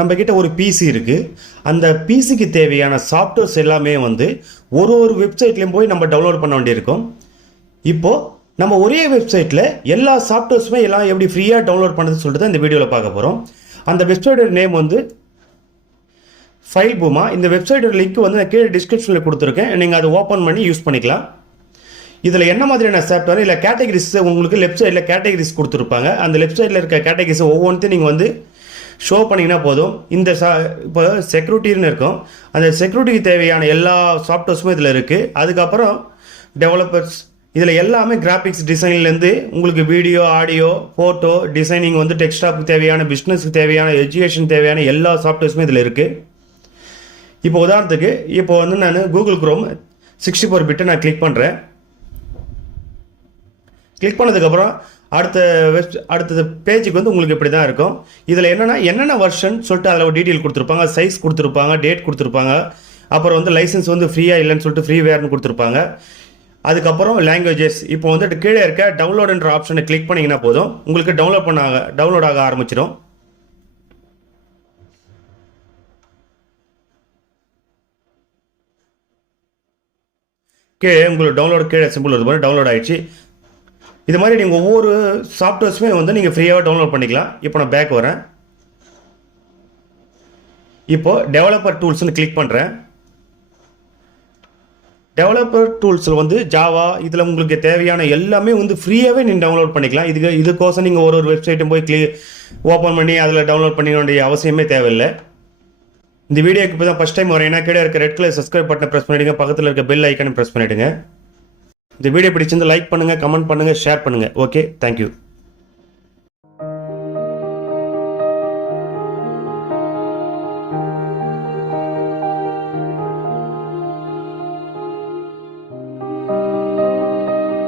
நம்மக்கிட்ட ஒரு பிசி இருக்குது. அந்த பிசிக்கு தேவையான சாஃப்ட்வேர்ஸ் எல்லாமே வந்து ஒரு வெப்சைட்லேயும் போய் நம்ம டவுன்லோட் பண்ண வேண்டியிருக்கும். இப்போது நம்ம ஒரே வெப்சைட்டில் எல்லா சாஃப்ட்வேர்ஸுமே எல்லாம் எப்படி ஃப்ரீயாக டவுன்லோட் பண்ணுறதுன்னு சொல்லிட்டு தான் இந்த வீடியோவில் பார்க்க போகிறோம். அந்த வெப்சைட்டோட நேம் வந்து ஃபைல் பூமா. இந்த வெப்சைட்டோட லிங்க் வந்து நான் கீழே டிஸ்கிரிப்ஷனில் கொடுத்துருக்கேன். நீங்கள் அதை ஓப்பன் பண்ணி யூஸ் பண்ணிக்கலாம். இதில் என்ன மாதிரியான சாஃப்ட்வேர் இல்லை கேட்டகரிஸ் உங்களுக்கு லெஃப்ட் சைடில் கேட்டகரிஸ் கொடுத்துருப்பாங்க. அந்த லெஃப்ட் சைடில் இருக்க கேட்டகரிஸ் ஒவ்வொன்றையும் நீங்கள் வந்து ஷோ பண்ணிங்கன்னா போதும். இந்த இப்போ செக்யூரிட்டின்னு இருக்கும். அந்த செக்யூரிட்டிக்கு தேவையான எல்லா சாஃப்ட்வேர்ஸுமே இதில் இருக்குது. அதுக்கப்புறம் டெவலப்பர்ஸ், இதில் எல்லாமே கிராஃபிக்ஸ் டிசைன்லேருந்து உங்களுக்கு வீடியோ, ஆடியோ, ஃபோட்டோ டிசைனிங் வந்து டெக்ஸ்டாப்புக்கு தேவையான, பிஸ்னஸுக்கு தேவையான, எஜுகேஷன் தேவையான எல்லா சாஃப்ட்வேர்ஸுமே இதில் இருக்குது. இப்போ உதாரணத்துக்கு இப்போ வந்து நான் கூகுள் குரோம் 64 பிட்டை நான் கிளிக் பண்ணுறேன். கிளிக் பண்ணதுக்கப்புறம் அடுத்தது பேஜுக்கு வந்து உங்களுக்கு இப்படி தான் இருக்கும். இதில் என்னென்ன வெர்ஷன் சொல்லிட்டு அதில் ஒரு டீட்டெயில் கொடுத்துருப்பாங்க, சைஸ் கொடுத்துருப்பாங்க, டேட் கொடுத்துருப்பாங்க, அப்புறம் வந்து லைசன்ஸ் வந்து ஃப்ரீயாக இல்லைன்னு சொல்லிட்டு ஃப்ரீ வேர்னு கொடுத்துருப்பாங்க. அதுக்கப்புறம் லாங்குவேஜஸ். இப்போ வந்து கீழே இருக்க டவுன்லோடுன்ற ஆப்ஷனை கிளிக் பண்ணிங்கன்னா போதும், உங்களுக்கு டவுன்லோட் ஆக ஆரம்பிச்சிடும். உங்களுக்கு டவுன்லோட் சிம்பிள் வருது மாதிரி டவுன்லோட் ஆகிடுச்சு. இது மாதிரி நீங்கள் ஒவ்வொரு சாஃப்ட்வேர்ஸுமே வந்து நீங்கள் ஃப்ரீயாக டவுன்லோட் பண்ணிக்கலாம். இப்போ நான் பேக் வரேன். இப்போது டெவலப்பர் டூல்ஸ்னு கிளிக் பண்ணுறேன். டெவலப்பர் டூல்ஸில் வந்து ஜாவா, இதில் உங்களுக்கு தேவையான எல்லாமே வந்து ஃப்ரீயாகவே நீங்கள் டவுன்லோட் பண்ணிக்கலாம். இதுக்கோசம் நீங்கள் ஒரு வெப்சைட்டும் போய் ஓப்பன் பண்ணி அதில் டவுன்லோட் பண்ண வேண்டிய அவசியமே தேவையில்லை. இந்த வீடியோக்கு இப்போ தான் ஃபஸ்ட் டைம் வரேன்னா கீழே இருக்க ரெட் கலர் சப்ஸ்கிரைப் பட்டனை ப்ரெஸ் பண்ணிவிடுங்க. பக்கத்தில் இருக்க பெல் ஐக்கானை ப்ரெஸ் பண்ணிவிடுங்க. இந்த வீடியோ பிடிச்சிருந்து லைக் பண்ணுங்கள், கமெண்ட் பண்ணுங்கள், ஷேர் பண்ணுங்கள். Okay, thank you.